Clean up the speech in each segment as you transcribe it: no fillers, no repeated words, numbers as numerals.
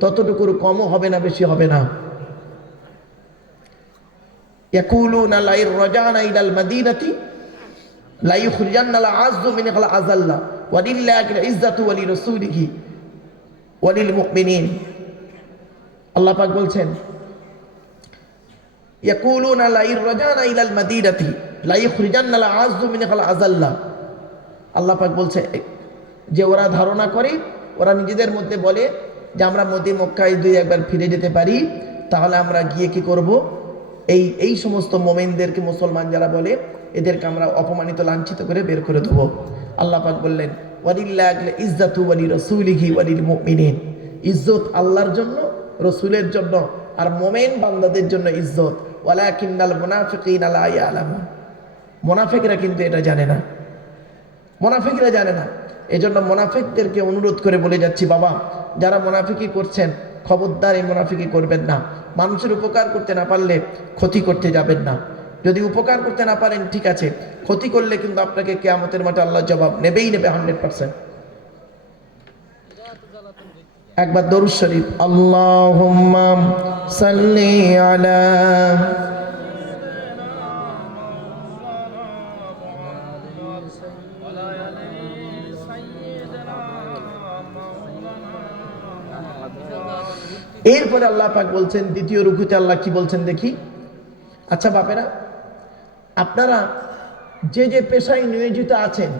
ততটুকুর কমও হবে না, বেশি হবে না। ইয়াকুলুনা লা ইরজানা ইলাল মাদিনাতি লা ইখরিজান্নাল আযযু মিনাল আযাল্লা ওয়ালিল্লাহিল ইজ্জাতু ওয়া লিরাসূলিহি ওয়া লিল মুমিনিন। আল্লাহ পাক বলছেন ইয়াকুলুনা লা ইরজানা ইলাল মাদিনাতি লা ইখরিজান্নাল আযযু মিনাল আযাল্লা। আল্লাহ পাক বলছে যে ওরা ধারণা করে, ওরা নিজেদের মধ্যে বলে যে আমরা মক্কায় দুই একবার ফিরে যেতে পারি, তাহলে আমরা গিয়ে কি করব, এই সমস্ত মোমেনদেরকে, মুসলমান যারা বলে এদেরকে আমরা অপমানিত লাঞ্ছিত করে বের করে দেবো। আল্লাহ পাক বললেন ওয়ালিল্লাহিল ইজ্জাতু ওয়া লিরাসূলিহি ওয়া লিল মুমিনিন। ইজ্জত আল্লাহর জন্য, রসুলের জন্য, আর মোমেন বান্দাদের জন্য ইজ্জত। ওয়ালাকিন্নাল মুনাফিকিনা লা ইয়ালামুন। মুনাফিকরা কিন্তু এটা জানে না, মুনাফিকরা জানে না। এজন্য মুনাফিকদেরকে অনুরোধ করে বলে যাচ্ছি, বাবা যারা মুনাফিকি করছেন খবরদার এই মুনাফিকি করবেন না। মানুষের উপকার করতে না পারলে ক্ষতি করতে যাবেন না। যদি উপকার করতে না পারেন ঠিক আছে, ক্ষতি করলে কিন্তু আপনাকে কিয়ামতের মাঠে আল্লাহ জবাব নেবেই নেবে 100%। একবার দরুদ শরীফ, আল্লাহুম্মা সাল্লি আলা। এরপরে আল্লাহ পাক বলছেন দ্বিতীয় রুকুতে, আল্লাহ কি বলছেন দেখি। আচ্ছা বাপেরা, আপনারা যে যে পেশায় নিয়োজিত আছেন,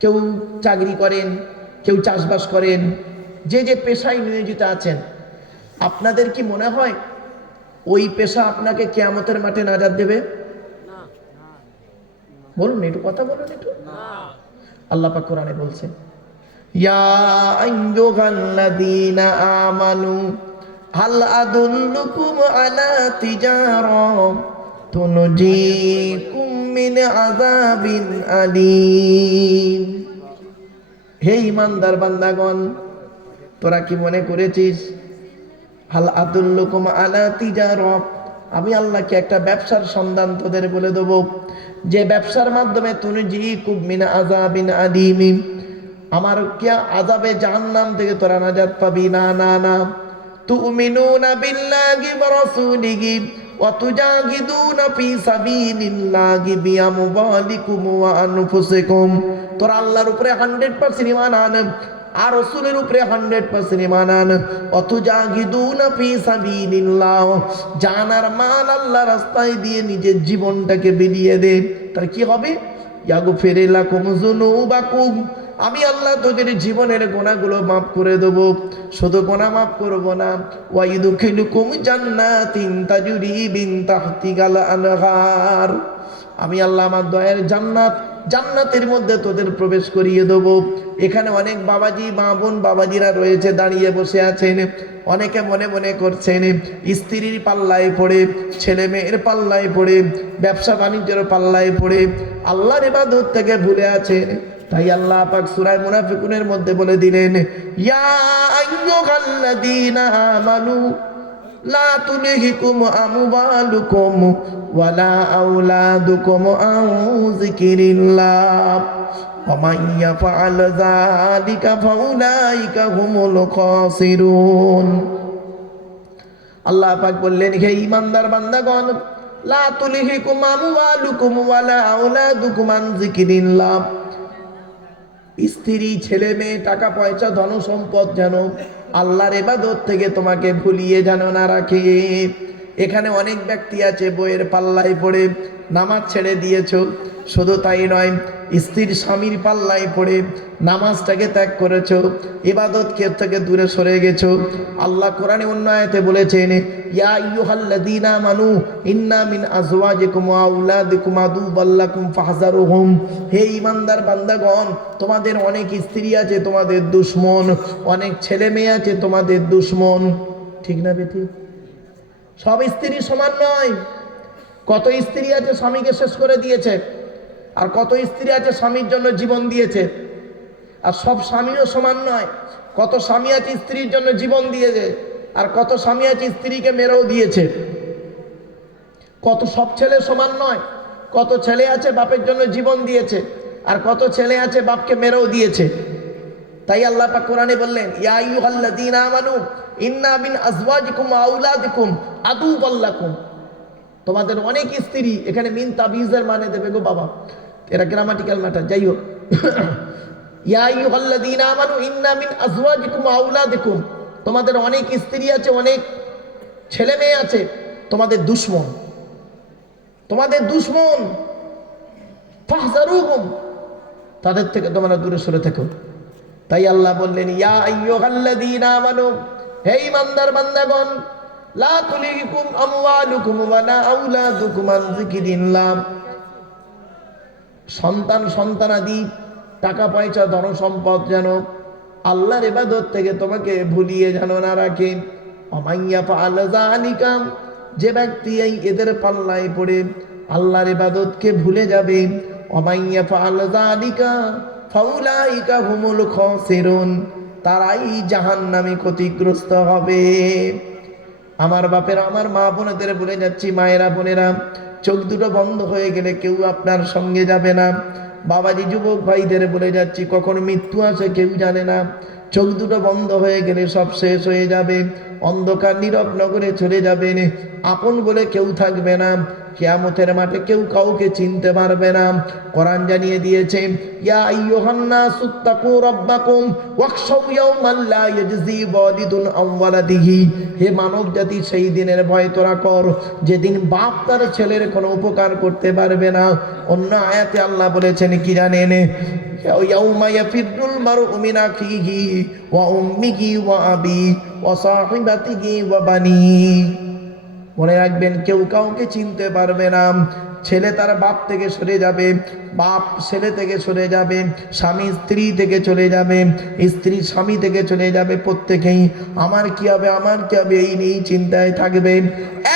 কেউ চাকরি করেন, কেউ চাষবাস করেন, যে যে পেশায় নিয়োজিত আছেন, আপনাদের কি মনে হয় ওই পেশা আপনাকে কিয়ামতের মাঠে নাজাত দেবে? বলুন একটু, কথা বলুন একটু। আল্লাহ পাক কোরআনে বলছেন ইয়া আইয়ুহাল্লাযীনা আমানু হাল আদুল্লুকুম আলা তিজারা তুনজিকুম মিন আযাবিন আলীম। হে ঈমানদার বান্দাগণ, তোরা কি মনে করেছিস হাল আদুল্লুকুম আলা তিজারা, আমি আল্লাহকে একটা ব্যবসার সন্ধান তোদের বলে দেব, যে ব্যবসার মাধ্যমে তুনজিকুম মিন আযাবিন আলীম, আমার কিয়া আযাবে জাহান্নাম থেকে তোরা নাজাত পাবি। না না না, তুমিনুনা বিল্লাহি ওয়া রাসূলিহি ওয়া তুজাহিদুনা ফি সাবিলিল্লাহি বিআমওয়ালিকুম ওয়া আনফুসিকুম। তোরা আল্লাহর উপরে 100% ঈমান আন আর রাসূলের উপরে 100% ঈমান আন। ওয়া তুজাহিদুনা ফি সাবিলিল্লাহ, জান আর মাল আল্লাহর রাস্তায় দিয়ে নিজের জীবনটাকে বিলিয়ে দে। তার কি হবে? ইয়াগফির লাকুম যুনুবাকুম, আমি আল্লাহ তোদের জীবনের গুনাহগুলো মাফ করে দেব। শুধু গুনাহ মাফ করব না, ওয়া ইদখিলুকুম জান্নাতিন তাজরি মিন তাহতিহাল আনহার, আমি আল্লাহ আমার দয়ার জান্নাতের মধ্যে তোদের প্রবেশ করিয়ে দেব। এখানে অনেক বাবাজি, মা বোন বাবাজিরা রয়েছে, দাঁড়িয়ে বসে আছেন। অনেকে মনে মনে করছেন স্ত্রীর পাল্লায় পড়ে, ছেলে মেয়ের পাল্লায় পড়ে, ব্যবসা বাণিজ্যের পাল্লায় পড়ে আল্লাহর ইবাদত থেকে ভুলে আছেন। তাই আল্লাহ পাক সূরা মুনাফিকুনের মধ্যে বলে দিলেন ইয়া আইয়ুহাল্লাযীনা আমানু লা তুলহিকুম আমওয়ালুকুম ওয়ালা আওলাদুকুম আন যিকিরিল্লাহ ওয়া মান ইয়াফআল যালিকা ফাউলাইকা হুমুল খাসিরুন। আল্লাহ পাক বললেন হে ঈমানদার বান্দাগণ, লা তুলহিকুম আমওয়ালুকুম ওয়ালা আওলাদুকুম আন যিকিরিল্লাহ, স্ত্রী, ছেলে মেয়ে, টাকা পয়সা, ধন সম্পদ যেন আল্লাহর ইবাদত থেকে তোমাকে ভুলিয়ে যেন না রাখে। এখানে অনেক ব্যক্তি আছে বইয়ের পাল্লায় পড়ে নামাজ ছেড়ে দিয়েছ। শুধু তাই নয়, স্ত্রীর স্বামীর পাল্লায় পড়ে নামাজটাকে ত্যাগ করেছো, ইবাদত থেকে দূরে সরে গেছো। আল্লাহ কোরআনে অন্য আয়াতে বলেছেন ইয়া আইয়ুহাল্লাযীনা আমানু ইন্না মিন আজওয়াজিকুম ওয়া আওলাদিকুম আদুওয়াল লাকুম ফাহযারুহুম, হে ঈমানদার বান্দাগণ, তোমাদের অনেক স্ত্রী আছে তোমাদের দুশমন, অনেক ছেলে মেয়ে আছে তোমাদের দুশমন। ঠিক না বেটি? সব স্ত্রী সমান নয়। কত স্ত্রী আছে স্বামীকে শেষ করে দিয়েছে, আর কত স্ত্রী আছে স্বামীর জন্য জীবন দিয়েছে। আর সব স্বামীও সমান নয়। কত স্বামী আছে স্ত্রীর জন্য জীবন দিয়েছে, আর কত স্বামী আছে স্ত্রীকে মেরেও দিয়েছে। কত সব ছেলে সমান নয়। কত ছেলে আছে বাপের জন্য জীবন দিয়েছে, আর কত ছেলে আছে বাপকে মেরেও দিয়েছে। তাই আল্লাহ পাক কোরআনে বললেন, ইয়া আইয়ুহাল্লাযীনা আমানু ইন্না মিন আজওয়াজিকুম ওয়া আওলাদিকুম আদুওয়াল লাকুম। তোমাদের অনেক স্ত্রী, এখানে মিন তাবিজের মানে দেবে গো বাবা, এটা গ্রামাটিক্যাল ম্যাটার, যাই হোক। ইয়া আইয়ুহাল্লাযীনা আমানু ইন্না মিন আজওয়াজিকুম ওয়া আওলাদিকুম, তোমাদের অনেক স্ত্রী আছে, অনেক ছেলে মেয়ে আছে, তোমাদের দুশমন, তোমাদের দুশমন, ফাহজারুহুম, তাদের থেকে তোমরা দূরে সরে থেকো। তাই আল্লাহ বললেন, ইয়া আইয়ুহাল্লাযীনা আমানু, হে ঈমানদার বান্দাগণ, লা তুলহিকুম আমওয়ালুকুম ওয়ালা আওলাদুকুম আন যিকরিল্লাহ, সন্তান সন্তানাদি, টাকা পয়সা ধন সম্পদ যেন আল্লাহর ইবাদত থেকে তোমাকে ভুলিয়ে যেন না রাখে। ওমাইয়া ফাআল যালিকা, যে ব্যক্তি এই এদের পাল্লায় পড়ে আল্লাহর ইবাদতকে ভুলে যাবে, ওমাইয়া ফাআল যালিকা ফাউলাইকা হুমুল খাসিরুন, তারাই জাহান্নামে ক্ষতিগ্রস্ত হবে। আমার বাপেরা, আমার মা বোনেদের বলে যাচ্ছি, মায়েরা বোনেরা, চোখ দুটো বন্ধ হয়ে গেলে কেউ আপনার সঙ্গে যাবে না। বাবাজি যুবক ভাইদের বলে যাচ্ছি, কখন মৃত্যু আসে কেউ জানে না। চোখ দুটো বন্ধ হয়ে গেলে সব শেষ হয়ে যাবে, অন্ধকার নীরব নগরে চলে যাবেন, আপন বলে কেউ থাকবে না। কিয়ামতের মাঠে কেউ কাউকে চিনতে পারবে না। কোরআন জানিয়ে দিয়েছে, ইয়া আইয়ুহান নাসু তাকু রাব্বাকুম ওয়াখশাউ ইয়াওমান লা ইয়াজজি ওয়ালিদুন আন ওয়ালাদিহি, হে মানব জাতি, সেই দিনের ভয় তোরা কর যেদিন বাপ তার ছেলের কোনো উপকার করতে পারবে না। অন্য আয়াতে আল্লাহ বলেছেন কি জানেন, ইয়াউমা ইয়াফিরুল মারউ মিন আখিহি ওয়া উম্মিহি ওয়া আবি ওয়া সাহিবাতিহি ওয়া বানি। মনে রাখবেন, কেউ কাউকে চিনতে পারবে না। ছেলে তার বাপ থেকে সরে যাবে, বাপ ছেলে থেকে সরে যাবে, স্বামী স্ত্রী থেকে চলে যাবে, স্ত্রী স্বামী থেকে চলে যাবে। প্রত্যেকেই আমার কি হবে, আমার কি হবে, এই নিয়েই চিন্তায় থাকবে।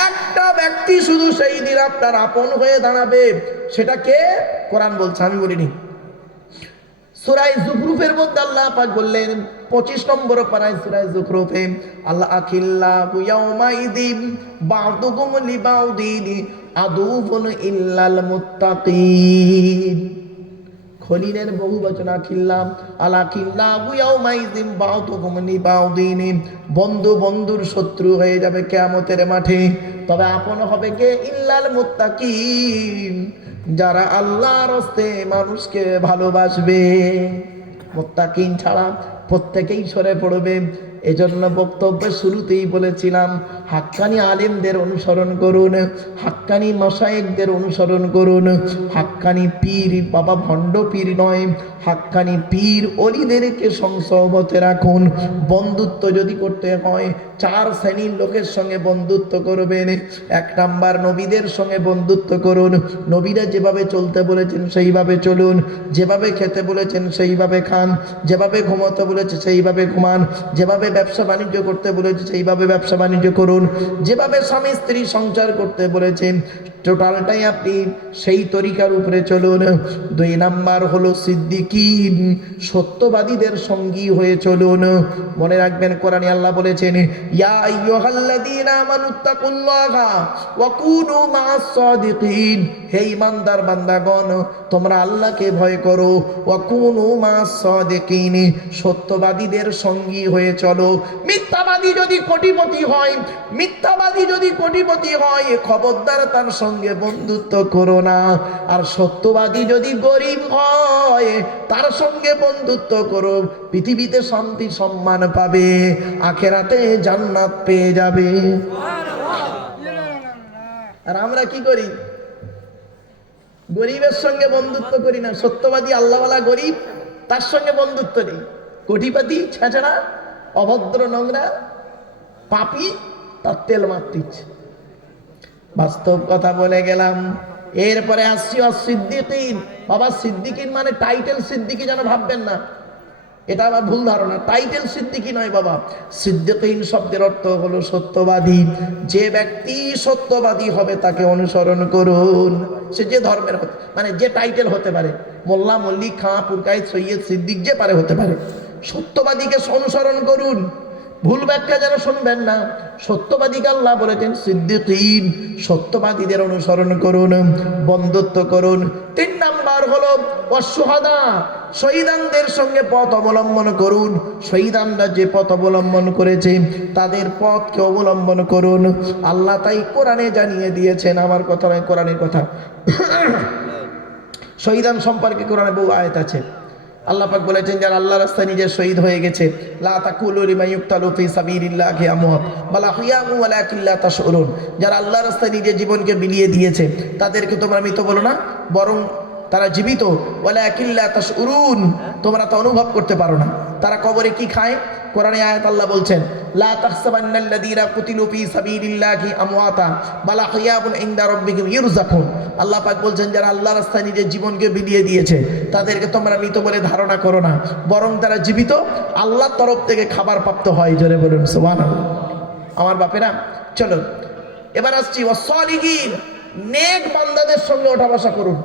একটা ব্যক্তি শুধু সেই দিন আপনার আপন হয়ে দাঁড়াবে, সেটা কে? কোরআন বলছে, আমি বলিনি। সূরা যুখরুফের মধ্যে আল্লাহ পাক বললেন, 25 নম্বর পারায় সূরা যুখরুফে, আল্লাহ আখিল্লাহু ইয়াউমাইযিন বা'দুকুম লিবাউদিন আদুউন ইল্লাল মুত্তাকিন। খলিলের বহুবচন আখিল্লাহ, আল্লাহ আখিল্লাহু ইয়াউমাইযিন বা'দুকুম লিবাউদিন, বন্ধু বন্ধুর শত্রু হয়ে যাবে কিয়ামতের মাঠে, তবে আপন হবে কে? ইল্লাল মুত্তাকিন, যারা আল্লাহর রাস্তে মানুষকে ভালোবাসবে। মুত্তাকিন ছাড়া প্রত্যেকেই সরে পড়বে। এজন্য বক্তব্যের শুরুতেই বলেছিলাম, হাক্কানি আলেমদের অনুসরণ করুন, হাক্কানি মাশায়েখদের অনুসরণ করুন। হাক্কানি পীর বাবা ভণ্ড পীর নয়, হাক্কানি পীর অলিদেরকে সংসবতে রাখুন। বন্ধুত্ব যদি করতে হয় 4 শ্রেণীর লোকের সঙ্গে বন্ধুত্ব করবেন। 1 নাম্বার, নবীদের সঙ্গে বন্ধুত্ব করুন। নবীরা যেভাবে চলতে বলেছেন সেইভাবে চলুন, যেভাবে খেতে বলেছেন সেইভাবে খান, যেভাবে ঘুমোতে বলেছে সেইভাবে ঘুমান, যেভাবে ব্যবসা বাণিজ্য করতে বলেছে সেইভাবে ব্যবসা বাণিজ্য করুন, যেভাবে স্বামী স্ত্রী সংসার করতে বলেছেন টোটালটাই আপনি সেই তরিকার উপরে চলুন। 2 নাম্বার হলো সিদ্দিকিন, সত্যবাদীদের সঙ্গী হয়ে চলুন। মনে রাখবেন, কোরআনে আল্লাহ বলেছেন, ইয়া আইয়ুহাল্লাযীনা আমানুত্তাকুল্লাহা ওয়া কুনু মা'আস সাদিকিন, হে ঈমানদার বান্দাগণ, তোমরা আল্লাহকে ভয় করো, ওয়া কুনু মা'আস সাদিকিন, সত্যবাদীদের সঙ্গী হয়ে চলো। মিথ্যাবাদী যদি কোটিপতি হয়, মিথ্যাবাদী যদি কোটিপতি হয়, খবরদার তার সঙ্গে বন্ধুত্ব করো না। আর সত্যবাদী যদি গরিব হয়, তার সঙ্গে বন্ধুত্ব করো। পৃথিবীতে শান্তি সম্মান পাবে, আখেরাতে জান্নাত পেয়ে যাবে। আর আমরা কি করি? গরিবের সঙ্গে বন্ধুত্ব করি না। সত্যবাদী আল্লাহওয়ালা গরিব, তার সঙ্গে বন্ধুত্ব নেই। কোটিপতি ছেঁচড়া, অভদ্র, নোংরা, পাপী, তার তেল মারতে ইচ্ছে। বাস্তব কথা বলে গেলাম। এরপরে আসছি সিদ্দিকিন। বাবা, সিদ্দিকিন মানে টাইটেল সিদ্দিকি যেন ভাববেন না, এটা আবার ভুল ধারণা। টাইটেল সিদ্দিকি নয় বাবা, সিদ্দিকিন শব্দের অর্থ হলো সত্যবাদী। যে ব্যক্তি সত্যবাদী হবে তাকে অনুসরণ করুন। সে যে ধর্মের হতে, মানে যে টাইটেল হতে পারে, মোল্লা, মল্লিক, খাঁ, পুরকায়েত, সৈয়দ, সিদ্দিক, যে পারে হতে পারে। সত্যবাদীকে অনুসরণ করুন, ভুল ব্যাখ্যা যেন শুনবেন না। সত্যবাদীকে আল্লাহ বলেছেন সিদ্দিকিন, সত্যবাদীদের অনুসরণ করুন, বন্ধুত্ব করুন। 3 নাম্বার হলো ওয়াসশুহাদা, শহীদানদের সঙ্গে পথ অবলম্বন করুন। শহীদানরা যে পথ অবলম্বন করেছে তাদের পথকে অবলম্বন করুন। আল্লাহ তাই কোরআনে জানিয়ে দিয়েছেন, আমার কথা নয়, কোরআনের কথা। শহীদান সম্পর্কে কোরআনে বহু আয়াত আছে। আল্লাহ পাক বলেছেন, যারা আল্লাহর রাস্তায় নিজে শহীদ হয়ে গেছে, লা তাকুলু লিমান ইউক্তালু ফি সাবিলিল্লাহি আমওয়াত বাল আহইয়াউ ওয়ালাকিন লা তাশউরুন। যারা আল্লাহর রাস্তায় নিজের জীবনকে বিলিয়ে দিয়েছে তাদেরকে তোমরা মৃত বলো না, বরং তারা জীবিত। ওয়ালাকিন লা তাশউরুন, তোমরা তা অনুভব করতে পারো না। তারা কবরে কি খায়? কোরআনে আয়াত আল্লাহ বলছেন, লা তাহসাবান্নাল্লাযীনা কুতিলু ফি সাবিলিল্লাহি আমওয়াতা বাল আহইয়াউন ইনদা রাব্বিহিম ইরযাকুন। আল্লাহ পাক বলছেন, যারা আল্লাহর রাস্তায় নিজের জীবনকে বিলিয়ে দিয়েছে তাদেরকে তোমরা মৃত বলে ধারণা করো না, বরং তারা জীবিত, আল্লাহর তরফ থেকে খাবার প্রাপ্ত হয়। জোরে বলুন সুবহানাল্লাহ। আমার বাপেরা, চলো এবার আসছি ওয়াসসালিহিন। নেক বান্দাদের সঙ্গে ওঠা বসা করুন,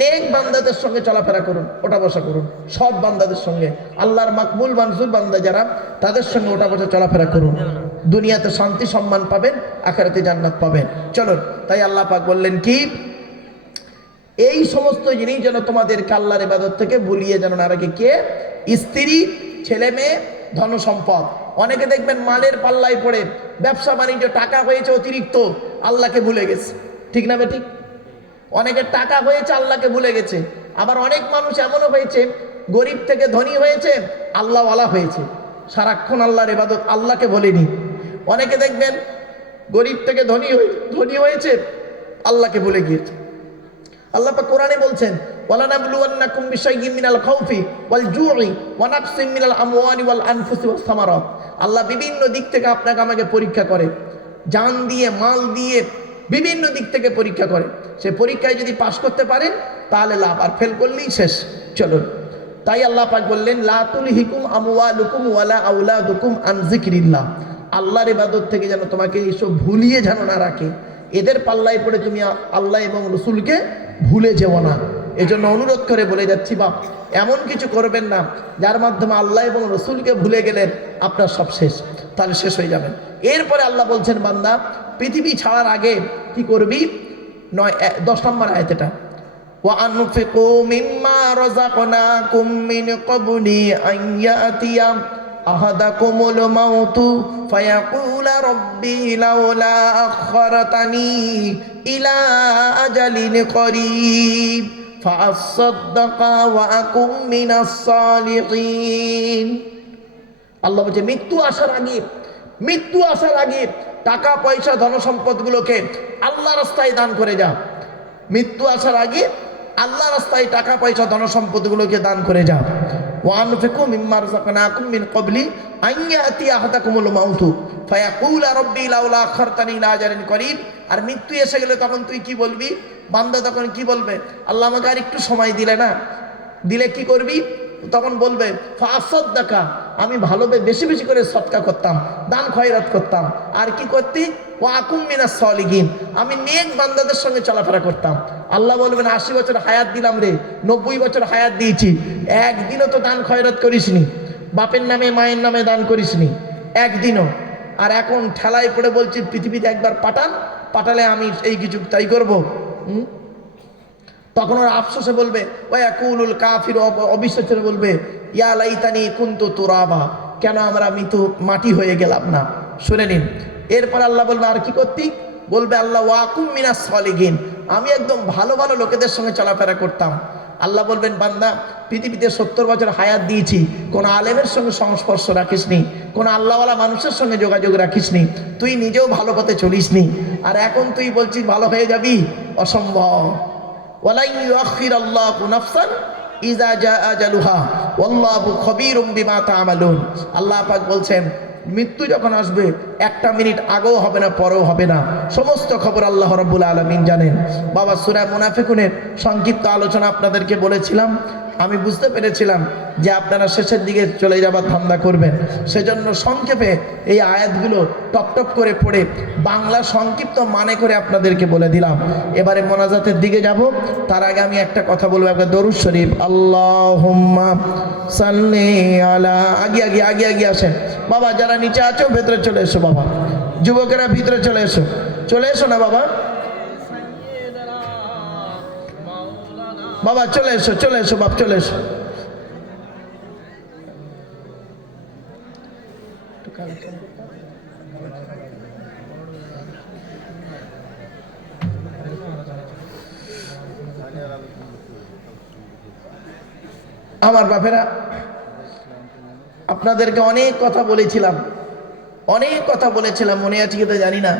নেক বান্দাদের সঙ্গে চলাফেরা করুন, ওঠা বসা করুন, সৎ বান্দাদের সঙ্গে, আল্লাহর মাকবুল মনজুর বান্দা যারা, তাদের সঙ্গে ওঠা বসা চলাফেরা করুন। দুনিয়াতে শান্তি সম্মান পাবেন, আখিরাতে জান্নাত পাবেন। চলো, তাই আল্লাহ পাক বললেন কি, এই সমস্ত জিনিস যেন তোমাদেরকে আল্লাহর ইবাদত থেকে ভুলিয়ে যেন না রাখে। কে? স্ত্রী, ছেলে মেয়ে, ধন সম্পদ। অনেকে দেখবেন মালের পাল্লায় পড়ে, ব্যবসা বাণিজ্য, টাকা হয়েছে অতিরিক্ত, আল্লাহকে ভুলে গেছে। ঠিক না বেঠিক? অনেকের টাকা হয়েছে, আল্লাহকে ভুলে গেছে। আবার অনেক মানুষ এমনও হয়েছে, গরিব থেকে ধনী হয়েছে, আল্লাহওয়ালা হয়েছে, সারাক্ষণ আল্লাহর ইবাদত, আল্লাহকে ভুলেনি। অনেকে দেখবেন গরিব থেকে ধনী হয়েছে, আল্লাহকে ভুলে গিয়েছে। আল্লাহ পাক কোরআনে বলছেন, ওয়ালানাবলুওয়ান্নাকুম বিশাইইম মিনাল খাউফি ওয়াল জুই ওয়া নাকসিম মিনাল আমওয়ালি ওয়াল আনফুসি ওয়াস সামারাত। আল্লাহ বিভিন্ন দিক থেকে আপনাকে আমাকে পরীক্ষা করে, জান দিয়ে, মাল দিয়ে, বিভিন্ন দিক থেকে পরীক্ষা করে। সে পরীক্ষায় যদি পাশ করতে পারেন তাহলে লাভ, আর ফেল করলেই শেষ। চলুন, তাই আল্লাহ পাক বললেন, লা তুলহিকুম আমওয়ালুকুম ওয়ালা আওলাদুকুম আন যিকরিল্লাহ। আল্লাহর ইবাদত থেকে যেন তোমাকে এইসব ভুলিয়ে যেন না রাখে। এদের পাল্লায় পড়ে তুমি আল্লাহ এবং রসুলকে ভুলে যেও না। এজন্য অনুরোধ করে বলে যাচ্ছি, বাপ, এমন কিছু করবেন না যার মাধ্যমে আল্লাহ এবং রসুলকে ভুলে গেলেন, আপনার সব শেষ, তাহলে শেষ হয়ে যাবেন। এরপরে আল্লাহ বলছেন, বান্দা পৃথিবী ছাড়ার আগে কি করবি? 10 নম্বর আয়াত এটা, ওয়া আনফিকু মিম্মা রাযাকনাকুম মিন ক্বাবলি আন ইয়াতিয়া আহাদাকুমুল মাউতু ফায়াকুলা রাব্বি লাউলা আখখারতানি ইলা আজালিন করিব ফাআসাদদাকা ওয়া আকুম মিনাস সালিহিন। আল্লাহ বলছে, মৃত্যু আসার আগে টাকা পয়সা ধন সম্পদগুলোকে আল্লাহ রাস্তায় দান করে যা। মৃত্যু আসার আগে আল্লাহ রাস্তায় টাকা পয়সা ধন সম্পদগুলোকে দান করে যা। ওয়ানফিকু মিম্মা রাযাকনাকুম মিন ক্বাবলি আন ইয়াতিয়া আহাদাকুমুল মাউতু ফায়াকুলা রাব্বি লাউলা আখখারতানি ইলা আজালিন করিব। আর মৃত্যু এসে গেলে তখন তুই কি বলবি? বান্দা তখন কি বলবে? আল্লাহ আমাকে আর একটু সময় দিলে না, দিলে কি করবি? তখন বলবে, ফাসাদদাকা, আমি ভালোভাবে বেশি বেশি করে সদকা করতাম, দান খয়রাত করতাম। আর কি করতি? ওয়া আকুম মিনাস সালিহিন, আমি নেক বান্দাদের সঙ্গে চলাফেরা করতাম। আল্লাহ বলবেন, 80 বছর হায়াত দিলাম রে, 90 বছর হায়াত দিয়েছি, একদিনও তো দান খয়রাত করিসনি, বাপের নামে মায়ের নামে দান করিসনি একদিনও। আর এখন ঠেলায় পড়ে বলছি পৃথিবীতে একবার পাঠালে আমি এই কিছু তাই করবো। তখন ওরা আফসোসে বলবে, ওয়াকুলুল কাফির, অবিশ্বাসের বলবে, ইয়া লাইতানি কুনতু তুরাবা, কেন আমরা মৃত্যু মাটি হয়ে গেলাম না। শুনে নিন, এরপর আল্লাহ বলবে, আর কি করতি? বলবে আল্লাহ, ওয়াকুম মিনাস সালিহিন, আমি একদম ভালো ভালো লোকেদের সঙ্গে চলাফেরা করতাম। আল্লাহ বলবেন, বান্দা পৃথিবীতে 70 বছর হায়াত দিয়েছি, কোনো আলেমের সঙ্গে সংস্পর্শ রাখিসনি, কোনো আল্লাহওয়ালা মানুষের সঙ্গে যোগাযোগ রাখিসনি, তুই নিজেও ভালো পথে চলিসনি, আর এখন তুই বলছিস ভালো হয়ে যাবি? অসম্ভব। ওয়ালাই ইউআখিরুল্লাহু নাফসান ইযা জাআ আজালুহা ওয়াল্লাহু খবীরুম বিমা তা'মালুন। আল্লাহ পাক বলছেন, মৃত্যু যখন আসবে 1টা মিনিট আগেও হবে না, পরেও হবে না, সমস্ত খবর আল্লাহ রাব্বুল আলামিন জানেন। বাবা, সূরা মুনাফিকুনের সংক্ষিপ্ত আলোচনা আপনাদেরকে বলেছিলাম। আমি বুঝতে পেরেছিলাম যে আপনারা শেষের দিকে চলে যাবার ধান্দা করবেন, সেজন্য সংক্ষেপে এই আয়াতগুলো টপ টপ করে পড়ে বাংলা সংক্ষিপ্ত মানে করে আপনাদেরকে বলে দিলাম। এবারে মোনাজাতের দিকে যাব, তার আগে আমি একটা কথা বলবো, একটা দরুদ শরীফ। আল্লাহুম্মা সাল্লি আলা, আগে আসেন বাবা, যারা নিচে আছো ভেতরে চলে এসো বাবা, যুবকেরা ভিতরে চলে এসো না বাবা, বাবা চলে এসো বাপ, চলে এসো আমার বাপেরা, আপনাদেরকে অনেক কথা বলেছিলাম, মনে আছে কি তো জানি না।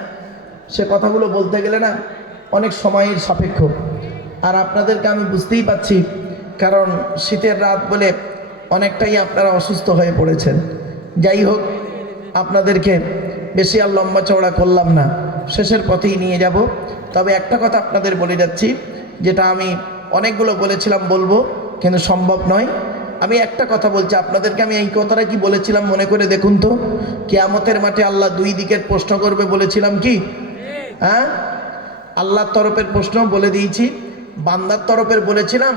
সে কথাগুলো বলতে গেলে না অনেক সময়ের সাপেক্ষ, আর আপনাদেরকে আমি বুঝতেই পাচ্ছি, কারণ শীতের রাত বলে অনেকটাই আপনারা অসুস্থ হয়ে পড়েছেন। যাই হোক, আপনাদেরকে বেশি আর লম্বা চওড়া করলাম না, শেষের পথেই নিয়ে যাব। তবে একটা কথা আপনাদের বলে যাচ্ছি, যেটা আমি অনেকগুলো বলেছিলাম বলবো, কিন্তু সম্ভব নয়। আমি একটা কথা বলছি আপনাদেরকে, আমি এই কথাটা কি বলেছিলাম মনে করে দেখুন তো। কিয়ামতের মাঠে আল্লাহ দুই দিকের প্রশ্ন করবে বলেছিলাম কি? হ্যাঁ, আল্লাহর তরফের প্রশ্ন বলে দিয়েছি, বান্দার তরফের বলেছিলাম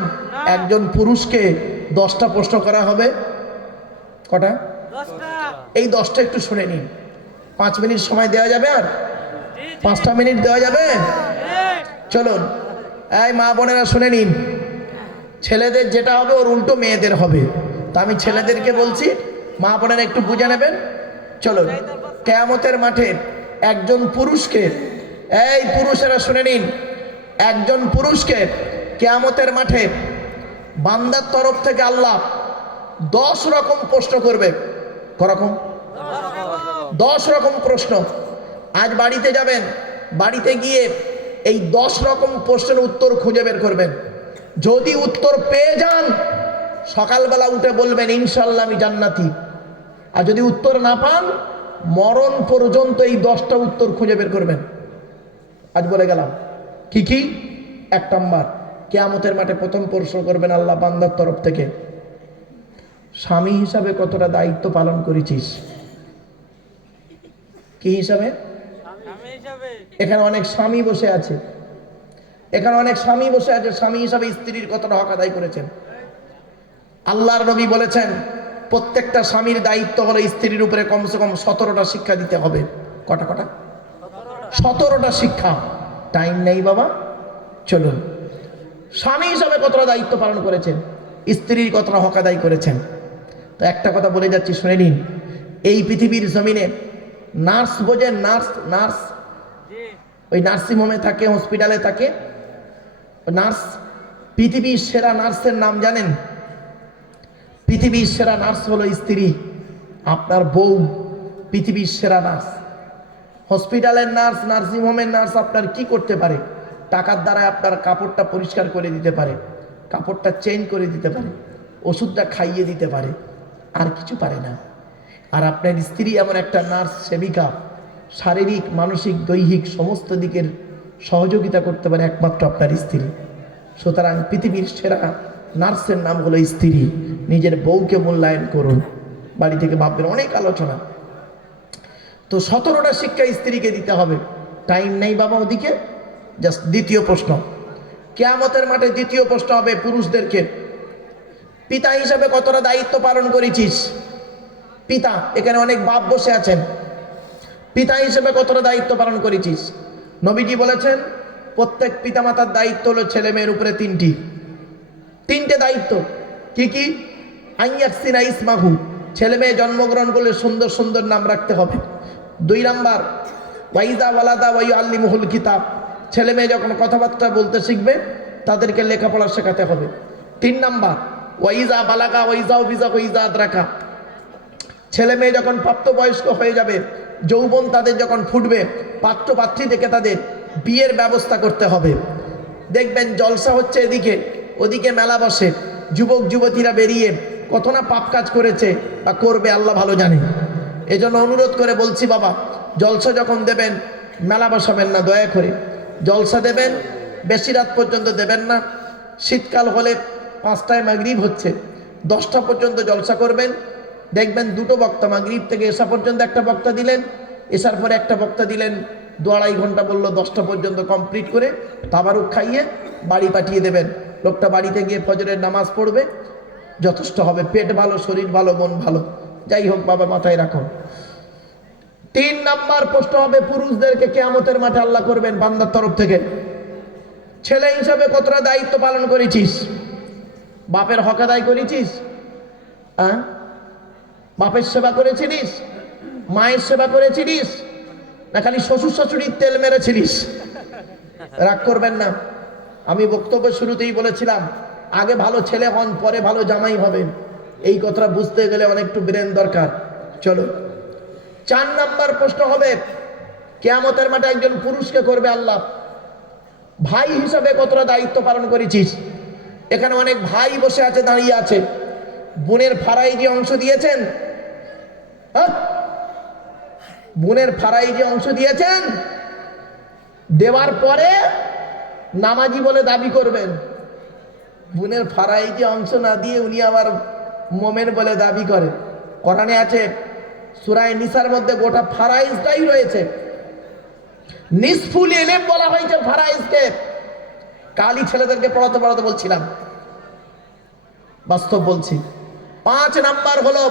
একজন পুরুষকে 10টা প্রশ্ন করা হবে। কটা? এই 10টা একটু শুনে নিন। 5 মিনিট সময় দেওয়া যাবে? আর 5টা মিনিট দেওয়া যাবে? চলুন, এই মা বোনেরা শুনে নিন। ছেলেদের যেটা হবে ওর উল্টো মেয়েদের হবে। তা আমি ছেলেদেরকে বলছি, মা বোনেরা একটু বুঝে নেবেন। চলুন, কিয়ামতের মাঠে একজন পুরুষকে, এই পুরুষেরা শুনে নিন, একজন পুরুষকে কিয়ামতের মাঠে বান্দার তরফ থেকে আল্লাহ 10 রকম প্রশ্ন করবে। করকম? 10 রকম প্রশ্ন। আজ বাড়িতে যাবেন, বাড়িতে গিয়ে এই 10 রকম প্রশ্নের উত্তর খুঁজে বের করবেন। যদি উত্তর পেয়ে যান, সকালবেলা উঠে বলবেন ইনশাল্লাহ আমি জান্নাতি। আর যদি উত্তর না পান, মরণ পর্যন্ত এই 10টা উত্তর খুঁজে বের করবেন। আজ বলে গেলাম কি কি। 1 নাম্বার, কিয়ামতের মাঠে প্রথম প্রশ্ন করবেন আল্লাহ বান্দার তরফ থেকে, স্বামী হিসাবে কতটা দায়িত্ব পালন করেছিস? কি হিসাবে? এখানে অনেক স্বামী বসে আছে, স্বামী হিসাবে স্ত্রীর কতটা হক আদায় করেছেন? আল্লাহর নবী বলেছেন প্রত্যেকটা স্বামীর দায়িত্ব হলো স্ত্রীর উপরে কমসে কম 17টা শিক্ষা দিতে হবে। কটা? 17টা শিক্ষা। টাইম নেই বাবা, চলুন। স্বামী হিসাবে কতটা দায়িত্ব পালন করেছেন, স্ত্রীর কতটা হক আদায় করেছেন? তো একটা কথা বলে যাচ্ছি, শুনে নিন। এই পৃথিবীর জমিনে নার্স, বোঝেন? নার্স ওই নার্সিং হোমে থাকে, হসপিটালে থাকে নার্স। পৃথিবীর সেরা নার্সের নাম জানেন? পৃথিবীর সেরা নার্স হলো স্ত্রী, আপনার বউ পৃথিবীর সেরা নার্স। হসপিটালের নার্স, নার্সিং হোমের নার্স আপনার কি করতে পারে? টাকার দ্বারা আপনার কাপড়টা পরিষ্কার করে দিতে পারে, কাপড়টা চেঞ্জ করে দিতে পারে, ওষুধটা খাইয়ে দিতে পারে, আর কিছু পারে না। আর আপনার স্ত্রী এমন একটা নার্স, সেবিকা, শারীরিক, মানসিক, দৈহিক সমস্ত দিকের সহযোগিতা করতে পারে একমাত্র আপনার স্ত্রী। সুতরাং পৃথিবীর সেরা নার্সের নাম হলো স্ত্রী। নিজের বউকে মূল্যায়ন করুন। বাড়ি থেকে ভাববেন অনেক আলোচনা। তো 17টা শিক্ষা স্ত্রীকে দিতে হবে। টাইম নেই বাবা ওদিকে। জাস্ট দ্বিতীয় প্রশ্ন, কিয়ামতের মাঠে দ্বিতীয় প্রশ্ন হবে পুরুষদেরকে, পিতা হিসাবে কতটা দায়িত্ব পালন করেছিস? পিতা, এখানে অনেক বাপ বসে আছেন, পিতা হিসেবে কতটা দায়িত্ব পালন করেছিস? নবীজি বলেছেন প্রত্যেক পিতামাতার দায়িত্ব হলো ছেলে মেয়ের উপরে 3টে দায়িত্ব। কি কি? আইয়াকসিনা ইসমাহু, ছেলে মেয়ে জন্মগ্রহণ করলে সুন্দর সুন্দর নাম রাখতে হবে। 2 নাম্বার, ওয়াইজা ওয়ালাদা ওয়াইউ আল্লিমুহুল কিতাব, ছেলে মেয়ে যখন কথাবার্তা বলতে শিখবে তাদেরকে লেখাপড়া শেখাতে হবে। 3 নাম্বার, ওয়াইজা বালাগা ওয়াইজাও বিজা ওয়াইজা আদরাকা, ছেলে মেয়ে যখন প্রাপ্তবয়স্ক হয়ে যাবে, যৌবন তাদের যখন ফুটবে, পাত্রপাত্রী থেকে তাদের বিয়ের ব্যবস্থা করতে হবে। দেখবেন জলসা হচ্ছে এদিকে, ওদিকে মেলা বসে, যুবক যুবতীরা বেরিয়ে কত না পাপ কাজ করেছে বা করবে আল্লাহ ভালো জানে। এজন্য অনুরোধ করে বলছি বাবা, জলসা যখন দেবেন মেলা বসাবেন না, দয়া করে। জলসা দেবেন বেশি রাত পর্যন্ত দেবেন না। শীতকাল হলে 5টায় মাগরিব হচ্ছে, 10টা পর্যন্ত জলসা করবেন। দেখবেন 2টো বক্তা, মাগরিব থেকে এশা পর্যন্ত একটা বক্তা দিলেন, এশার পরে একটা বক্তা দিলেন, 2-2.5 ঘন্টা বললো, 10টা পর্যন্ত কমপ্লিট করে তাবারুক খাইয়ে বাড়ি পাঠিয়ে দেবেন। লোকটা বাড়িতে গিয়ে ফজরের নামাজ পড়বে, যথেষ্ট হবে। পেট ভালো, শরীর ভালো, মন ভালো। যাই হোক বাবা, মাথায় রাখুন। 3 নাম্বার প্রশ্ন হবে পুরুষদেরকে কিয়ামতের মাঠে আল্লাহ করবেন বান্দার তরফ থেকে, ছেলে হিসাবে কতটা দায়িত্ব পালন করেছিস? বাপের হক আদায় করেছিস? বাপের সেবা করেছিস? মায়ের সেবা করেছিলিস না খালি শ্বশুর শাশুড়ির তেল মেরেছিলিস? রাগ করবেন না, আমি বক্তব্য শুরুতেই বলেছিলাম আগে ভালো ছেলে হন, পরে ভালো জামাই হবেন। এই কথাটা বুঝতে গেলে অনেকটু ব্রেন দরকার। চলো 4 নাম্বার প্রশ্ন হবে, কিয়ামতের মাঠে একজন পুরুষকে করবে আল্লাহ, ভাই হিসাবে কতটা দায়িত্ব পালন করেছিস? এখানে অনেক ভাই বসে আছে, দাঁড়িয়ে আছে। বোনের ফারাইজি অংশ দিয়েছেন? বোনের ফারাইজি অংশ দিয়েছেন? দেওয়ার পরে নামাজি বলে দাবি করবেন। বোনের ফারাইজি অংশ না দিয়ে উনি আবার মোমেন বলে দাবি করে। কোরআনে আছে সূরা নিসার মধ্যে গোটা ফারাইজটাই রয়েছে। নিসফুল ইলম বলা হয়েছে ফারাইজকে। কালি ছেলেদেরকে পড়াতে বলছিলাম, বাস্তব বলছি। 5 নাম্বার হলো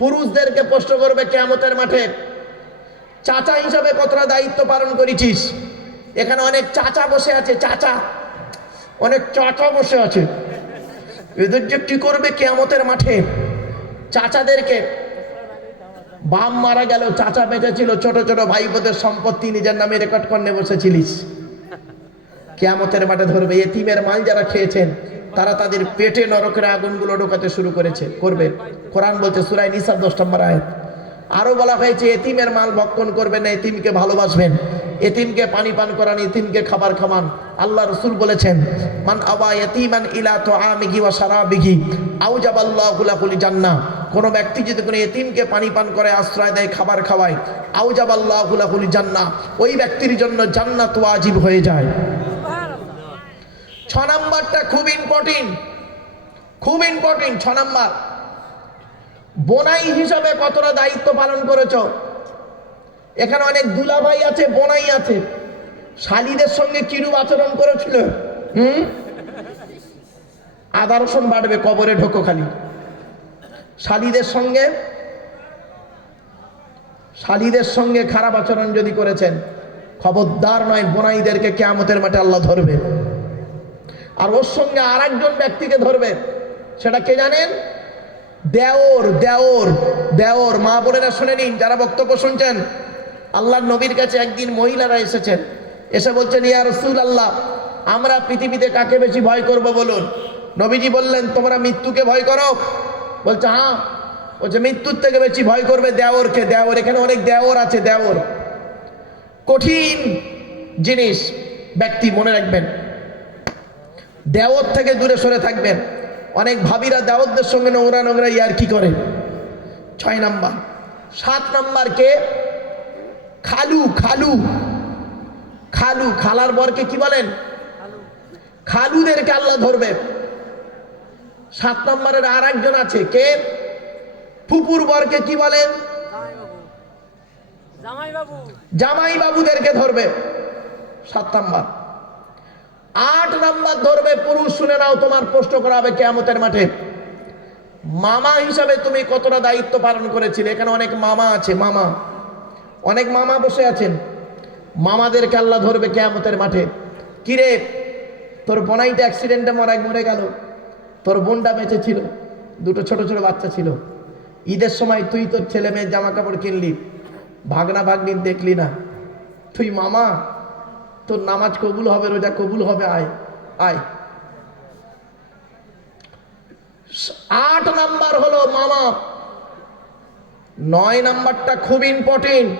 পুরুষদেরকে প্রশ্ন করবে কিয়ামতের মাঠে, চাচা হিসাবে কতটা দায়িত্ব পালন করেছিস? এখানে অনেক চাচা বসে আছে, চাচা, অনেক চাচা বসে আছে। এদের যে কি করবে কিয়ামতের মাঠে? চাচাদেরকে, বাম মারা গেল, চাচা বেঁচে ছিল, ছোট ছোট ভাইবোদের সম্পত্তি নিজের নামে রেকর্ড করে বসেছিলিস। কিয়ামতের মাঠে ধরবে। এতিমের মাল যারা খেয়েছেন তারা তাদের পেটে নরকের আগুনগুলো ঢোকাতে শুরু করবে। কোরআন বলছে সূরা নিসা 10 নম্বর আয়াত। আরো বলা হয়েছে এতিমের মাল ভক্ষণ করবেন না, এতিমকে ভালোবাসবেন, এতিমকে পানি পান করান, এতিমকে খাবার খাওয়ান। আল্লাহ রাসূল বলেছেন মান আওয়া ইয়াতীমান ইলা তুআমিহি ওয়া শারাবিহি আওজাবাল্লাহু লাহুল জান্নাহ। কোন ব্যক্তি যদি কোনো এতিমকে পানি পান করে, আশ্রয় দেয়, খাবার খাওয়ায়, আওজাবাল্লাহু লাহুল জান্নাহ, ওই ব্যক্তির জন্য জান্নাত ওয়াজিব হয়ে যায়। 6 নাম্বারটা খুব ইম্পর্টেন্ট, খুব ইম্পর্টেন্ট। 6 নাম্বার, বোনাই হিসাবে কতটা দায়িত্ব পালন করেছ? এখানে অনেক দুলাভাই আছে, বোনাই আছে। শালীদের সঙ্গে কিরূপ আচরণ করেছিল? আদা রসুন বাড়বে, কবরে ঢোকো খালি। শালীদের সঙ্গে খারাপ আচরণ যদি করেছেন, খবরদার নয়, বোনাইদেরকে কিয়ামতের মাঠে আল্লাহ ধরবে। আর ওর সঙ্গে আর একজন ব্যক্তিকে ধরবে, সেটা কে জানেন? দেওর। দেওর দেওর মা বোনেরা শুনে নিন, যারা বক্তব্য শুনছেন। আল্লাহর নবীর কাছে একদিন মহিলারা এসেছেন, এসে বলছেন ইয়া রাসূলুল্লাহ, আমরা পৃথিবীতে কাকে বেশি ভয় করব বলুন? নবীজি বললেন তোমরা মৃত্যুকে ভয় করো? বলছে হ্যাঁ। বলছে মৃত্যুর থেকে বেশি ভয় করবে দেওরকে। দেওর, এখানে অনেক দেওর আছে। দেওর কঠিন জিনিস, ব্যক্তি, মনে রাখবেন। দেওর থেকে দূরে সরে থাকবেন। অনেক ভাবিরা দেওরদের সঙ্গে নোংরা নোংরা ইয়ার্কি করে। 6 নাম্বার। 7 নাম্বার কে? খালু। খালু খালু খালার বরকে কি বলেন? খালুদেরকে আল্লাহ ধরবে। 7 নম্বরের আর একজন আছে, কে? ফুপুর বরকে কি বলেন? জামাই বাবুদেরকে ধরবে। 7 নাম্বার। 8 নাম্বার ধরবে পুরুষ। শুনে নাও, তোমার প্রশ্ন করা হবে কিয়ামতের মাঠে, মামা হিসাবে তুমি কতটা দায়িত্ব পালন করেছিলে? এখানে অনেক মামা আছে, মামা, অনেক মামা বসে আছেন। মামাদেরকে আল্লাহ ধরবে কিয়ামতের মাঠে। কিরে, তোর বোনাইটা অ্যাক্সিডেন্টে মরে গেল, তোর বোনটা বেঁচে ছিল, 2 ছোট ছোট বাচ্চা ছিল। ঈদের সময় তুই তোর ছেলে মেয়ের জামা কাপড় কিনলি, ভাগনা ভাগ্নি দেখলি না। তুই মামা, তোর নামাজ কবুল হবে, রোজা কবুল হবে, আয় আয়। 8 নাম্বার হলো মামা। 9 নাম্বারটা খুব ইম্পর্টেন্ট,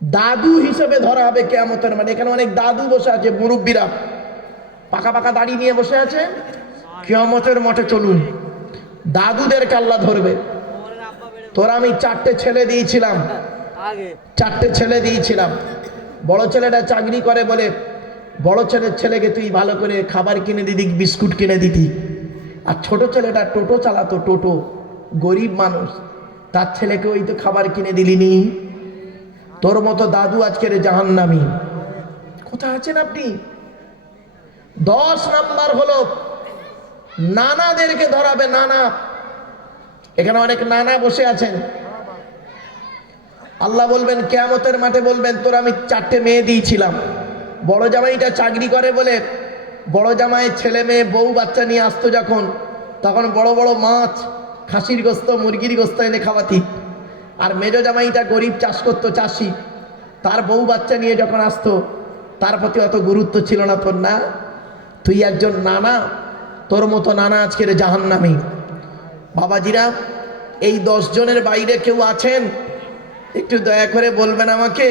দাদু হিসেবে ধরা হবে কিয়ামতের মাঠে। এখানে অনেক দাদু বসে আছে, মুরব্বীরা পাকা পাকা দাড়ি নিয়ে বসে আছে। কিয়ামতের মাঠে চলুন, দাদুদেরকে আল্লাহ ধরবে। তোর আমি 4টে ছেলে দিয়েছিলাম, 4টে ছেলে দিয়েছিলাম। বড় ছেলেটা চাকরি করে বলে বড় ছেলেকে তুই ভালো করে খাবার কিনে দিতি, বিস্কুট কিনে দিতি। আর ছোট ছেলেটা টোটো চালাতো, টোটো, গরিব মানুষ, তার ছেলেকে ওই তো খাবার কিনে দিলিনি। তোর মতো দাদু আজকের জাহান্নামী। কোথায় আছেন আপনি? 10 নাম্বার হলো নানাদেরকে ধরাবে। নানা, এখানে অনেক নানা বসে আছেন। আল্লাহ বলবেন কিয়ামতের মাঠে, বলবেন তোর আমি 4টে মেয়ে দিয়েছিলাম। বড় জামাইটা চাকরি করে বলে বড় জামাই ছেলে মেয়ে বউ বাচ্চা নিয়ে আসতো যখন, তখন বড় বড় মাছ, খাসির গোস্ত, মুরগির গোস্ত এনে খাওয়াতি। আর মেজো জামাইটা গরিব, চাষ করতো, চাষি, তার বউ বাচ্চা নিয়ে যখন আসতো তার প্রতি অত গুরুত্ব ছিল না তোর, না? তুই একজন নানা, তোর মতো নানা আজকের জাহান্নামী। বাবাজিরা, এই 10 জনের বাইরে কেউ আছেন? একটু দয়া করে বলবেন আমাকে,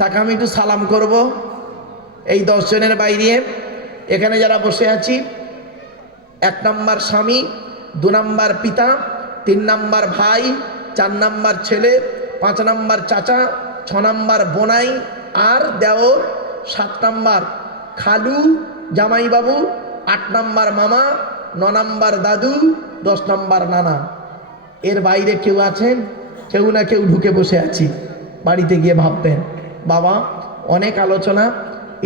তাকে আমি একটু সালাম করব। এই 10 জনের বাইরে এখানে যারা বসে আছি, 1 নাম্বার স্বামী, 2 নাম্বার পিতা, 3 নাম্বার ভাই, 4 নাম্বার ছেলে, 5 নাম্বার চাচা, 6 নাম্বার বোনাই আর দেওর, 7 নাম্বার খালু জামাইবাবু, 8 নাম্বার মামা, 9 নাম্বার দাদু, 10 নাম্বার নানা। এর বাইরে কেউ আছেন? কেউ না কেউ ঢুকে বসে আছি। বাড়িতে গিয়ে ভাববেন, বাবা অনেক আলোচনা,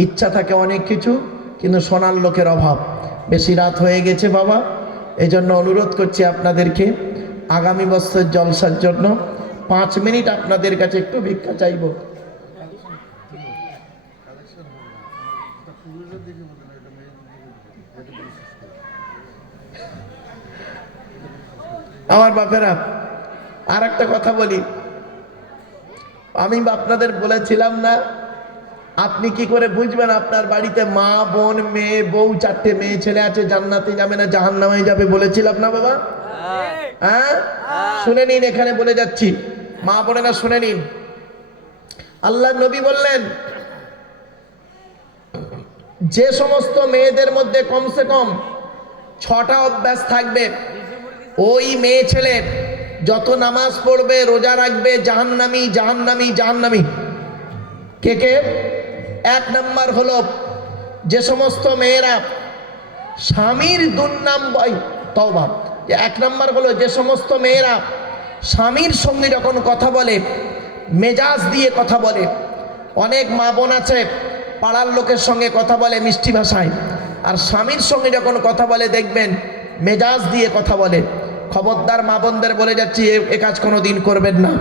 ইচ্ছা থাকে অনেক কিছু, কিন্তু শোনার লোকের অভাব। বেশি রাত হয়ে গেছে বাবা, এজন্য অনুরোধ করছি আপনাদেরকে, আগামী বছর জলসার জন্য 5 মিনিট আপনাদের কাছে একটু ভিক্ষা চাইব। আমার বাপেরা, আর একটা কথা বলি, আমি আপনাদের বলেছিলাম না, আপনি কি করে বুঝবেন আপনার বাড়িতে মা, বোন, মেয়ে, বউ, 4টে মেয়ে ছেলে আছে, জান্নাতে যাবে না জাহান্নামে যাবে? বলেছিলাম না বাবা? হ্যাঁ, শুনে নিন, এখানে বলে যাচ্ছি, মা বোনেরা শুনে নিন। আল্লাহ নবী বললেন, যে সমস্ত মেয়েদের মধ্যে কমসে কম 6টা অভ্যাস থাকবে, ওই মেয়ে ছেলে যত নামাজ পড়বে, রোজা রাখবে, জাহান্নামী, জাহান্নামী, জাহান্নামী। কে কে? 1 নাম্বার হলো, যে সমস্ত মেয়েরা স্বামীর দুর্নাম বয়, তওবা। 1 নাম্বার হলো, যে সমস্ত মেয়েরা স্বামীর সঙ্গে যখন কথা বলে মেজাজ দিয়ে কথা বলে। অনেক মা বোন আছে পাড়ার লোকের সঙ্গে কথা বলে মিষ্টি ভাষায়, আর স্বামীর সঙ্গে যখন কথা বলে দেখবেন মেজাজ দিয়ে কথা বলে। খবরদার মা বোনদের বলে যাচ্ছি, এ কাজ কোনো দিন করবেন না।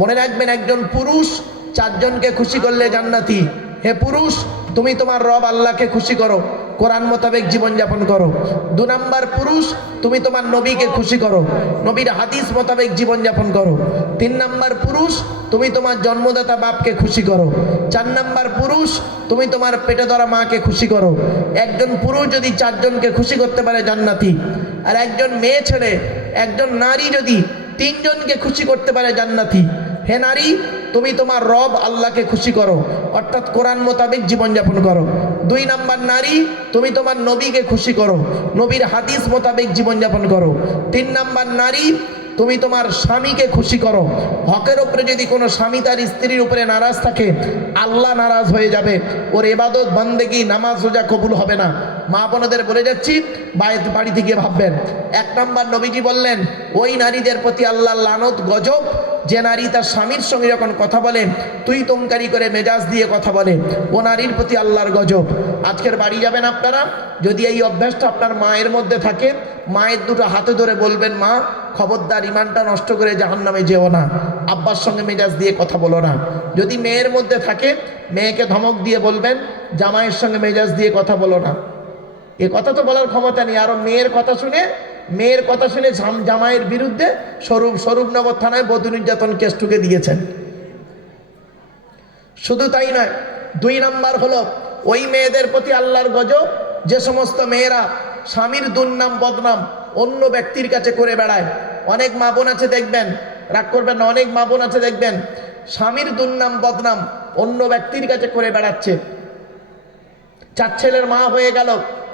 মনে রাখবেন, একজন পুরুষ 4 জনকে খুশি করলে জান্নাতি। হে পুরুষ, তুমি তোমার রব আল্লাহকে খুশি করো, কোরআন মোতাবেক জীবনযাপন করো। 2 নাম্বার পুরুষ, তুমি তোমার নবীকে খুশি করো, নবীর হাদিস মোতাবেক জীবনযাপন করো। 3 নাম্বার পুরুষ, তুমি তোমার জন্মদাতা বাপকে খুশি করো। 4 নাম্বার পুরুষ, তুমি তোমার পেটে ধরা মাকে খুশি করো। একজন পুরুষ যদি 4 জনকে খুশি করতে পারে জান্নাতি। আর একজন মেয়ে ছেলে, একজন নারী যদি 3 জনকে খুশি করতে পারে জান্নাতি। হে নারী, তুমি তোমার রব আল্লাহকে খুশি করো, অর্থাৎ কোরআন মোতাবেক জীবনযাপন করো। 2 নাম্বার নারী, তুমি তোমার নবীকে খুশি করো, নবীর হাদিস মোতাবেক জীবনযাপন করো। 3 নাম্বার নারী, তুমি তোমার স্বামীকে খুশি করো। হকের উপরে যদি কোনো স্বামী তার স্ত্রীর উপরে নারাজ থাকে, আল্লাহ নারাজ হয়ে যাবে, ওর ইবাদত বান্দেগি নামাজ রোজা কবুল হবে না। মা বোনদের বলে যাচ্ছি, বাড়িতে গিয়ে ভাববেন। 1 নাম্বার নবীজি বললেন, ওই নারীদের প্রতি আল্লাহর লানত, গজব, যে নারী তার স্বামীর সঙ্গে যখন কথা বলে তুই তোমকারি করে মেজাজ দিয়ে কথা বলে, ও নারীর প্রতি আল্লাহর গজব। আজকের বাড়ি যাবেন আপনারা, যদি এই অভ্যাসটা আপনার মায়ের মধ্যে থাকে, মায়ের দুটো হাতে ধরে বলবেন, মা খবরদার ইমানটা নষ্ট করে জাহান্নামে যেও না, আব্বার সঙ্গে মেজাজ দিয়ে কথা বলো না। যদি মেয়ের মধ্যে থাকে, মেয়েকে ধমক দিয়ে বলবেন, জামাইয়ের সঙ্গে মেজাজ দিয়ে কথা বলো না। এ কথা তো বলার ক্ষমতা নেই। আরো মেয়ের কথা শুনে জামাইয়ের বিরুদ্ধে স্বরূপনগর থানায় বধূ নির্যাতন কেস ঠুকে দিয়েছেন। শুধু তাই নয়, 2 নাম্বার হলো, ওই মেয়েদের প্রতি আল্লাহর গজব, যে সমস্ত মেয়েরা স্বামীর দুর্নাম বদনাম অন্য ব্যক্তির কাছে করে বেড়ায়। অনেক মা বোন আছে দেখবেন, রাগ করবেন না, অনেক মা বোন আছে দেখবেন স্বামীর দুর্নাম বদনাম অন্য ব্যক্তির কাছে করে বেড়াচ্ছে। 4 ছেলের মা হয়ে গেল,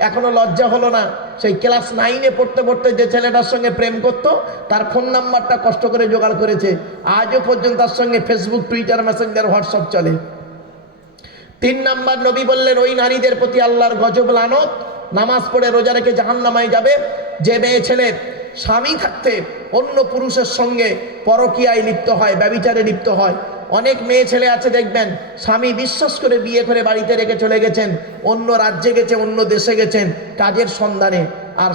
এখনো লজ্জা হলো না। সেই ক্লাস 9-এ পড়তে পড়তে যে ছেলেটার সঙ্গে প্রেম করত, তার ফোন নাম্বারটা কষ্ট করে জোগাড় করেছে, আজও পর্যন্ত তার সঙ্গে ফেসবুক, টুইটার, মেসেঞ্জার, হোয়াটসঅ্যাপ চলে। 3 নাম্বার নবী বললেন, ওই নারীদের প্রতি আল্লাহর গজব, লানত, নামাজ পড়ে রোজা রেখে জাহান্নামে যাবে, যে মেয়ে ছেলে স্বামী থাকতে অন্য পুরুষের সঙ্গে পরকীয়ায় লিপ্ত হয়, ব্যভিচারে লিপ্ত হয়। অনেক মেয়ে ছেলে আছে দেখবেন, স্বামী বিশ্বাস করে বিয়ে করে বাড়িতে রেখে চলে গেছেন, অন্য রাজ্যে গেছে, অন্য দেশে গেছেন কাজের সন্ধানে। আর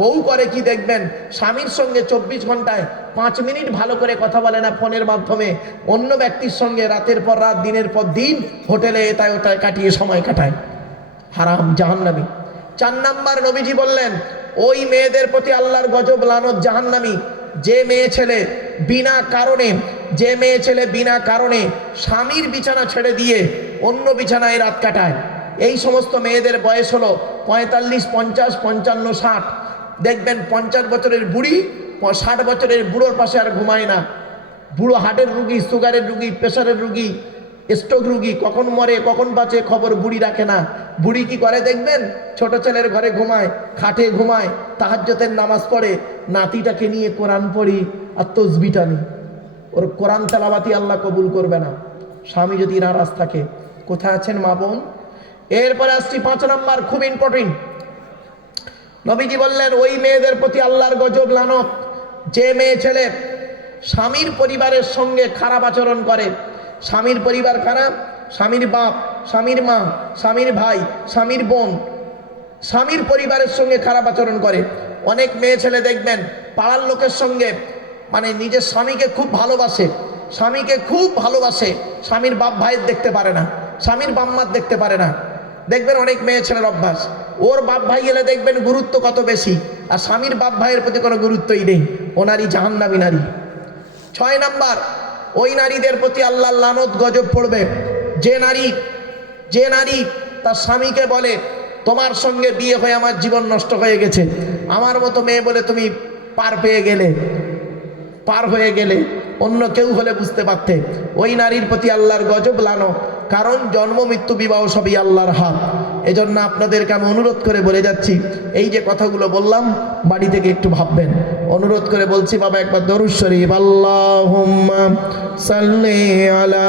বউ করে কি দেখবেন, স্বামীর সঙ্গে 24 ঘন্টায় 5 মিনিট ভালো করে কথা বলে না, ফোনের মাধ্যমে অন্য ব্যক্তির সঙ্গে রাতের পর রাত, দিনের পর দিন হোটেলে এটায় ওটায় কাটিয়ে সময় কাটায়। হারাম, জাহান্নামী। 4 নাম্বার নবীজি বললেন, ওই মেয়েদের প্রতি আল্লাহর গজব, লানত, জাহান্নামী, যে মেয়ে ছেলে বিনা কারণে স্বামীর বিছানা ছেড়ে দিয়ে অন্য বিছানায় রাত কাটায়, এই সমস্ত মেয়েদের বয়স হলো 45, 50, 55, 60। দেখবেন 50 বছরের বুড়ি 60 বছরের বুড়োর পাশে আর ঘুমায় না। বুড়ো হার্টের রুগী, সুগারের রুগী, প্রেশারের রুগী, স্ট্রোক রুগী, কখন মরে কখন বাঁচে খবর বুড়ি রাখে না। বুড়ি কি করে দেখবেন, ছোট ছেলের ঘরে ঘুমায়, খাটে ঘুমায়, তাহাজ্জুদের নামাজ পড়ে, নাতিটাকে নিয়ে কোরআন পড়ি আর তসবিহ টানি। ওর কোরআন তেলাওয়াতি আল্লাহ কবুল করবে না, স্বামী যদি নারাজ থাকে। কোথায় আছেন মা বোন? এরপরে আসছি 5 নাম্বার, খুব ইম্পর্টেন্ট। নবীজি বললেন ওই মেয়েদের প্রতি আল্লাহর গজব লানত, যে মেয়ে ছেলে স্বামীর পরিবারের সঙ্গে খারাপ আচরণ করে। স্বামীর পরিবার খারাপ, স্বামীর বাপ, স্বামীর মা, স্বামীর ভাই, স্বামীর বোন, স্বামীর পরিবারের সঙ্গে খারাপ আচরণ করে। অনেক মেয়ে ছেলে দেখবেন পাড়ার লোকের সঙ্গে, মানে নিজের স্বামীকে খুব ভালোবাসে, স্বামীর বাপ ভাইয়ের দেখতে পারে না, স্বামীর বাম্মার দেখতে পারে না। দেখবেন অনেক মেয়ে ছেলের অভ্যাস, ওর বাপ ভাই এলে দেখবেন গুরুত্ব কত বেশি, আর স্বামীর বাপ ভাইয়ের প্রতি কোনো গুরুত্বই নেই। ও নারী জাহান্নামী নারী। 6 নাম্বার, ওই নারীদের প্রতি আল্লাহর লানত গজব পড়বে যে নারী তার স্বামীকে বলে তোমার সঙ্গে বিয়ে হয়ে আমার জীবন নষ্ট হয়ে গেছে, আমার মতো মেয়ে বলে তুমি পার হয়ে গেলে, অন্য কেউ হলে বুঝতে পারতে। ওই নারীর প্রতি আল্লাহর গজব লানত, কারণ জন্ম মৃত্যু বিবাহ সবই আল্লাহর হাত। এজন্য আপনাদেরকে আমি অনুরোধ করে বলে যাচ্ছি, এই যে কথাগুলো বললাম বাড়ি থেকে একটু ভাববেন। অনুরোধ করে বলছি বাবা একবার দরুদ শরীফ, আল্লাহুম্মা সাল্লি আলা।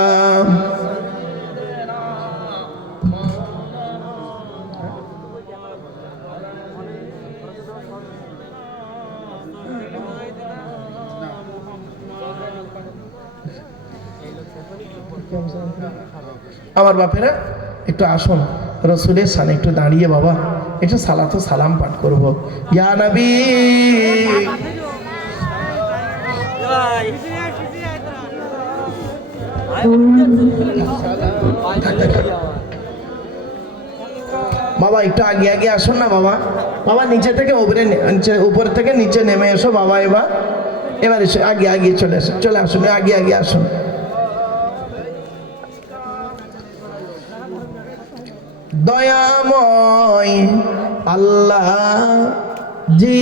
আমার বাপেরা একটু আসুন, রসুলের সামনে একটু দাঁড়িয়ে বাবা একটু সালাতু সালাম পাঠ করব। ইয়া নবী, বাবা একটু আগে আগে আসুন না বাবা। বাবা নিচে থেকে উপর থেকে নিচে নেমে এসো বাবা। এবার এসো, আগে চলে আসুন, আগে আসুন। দয়াময় আল্লাহ জি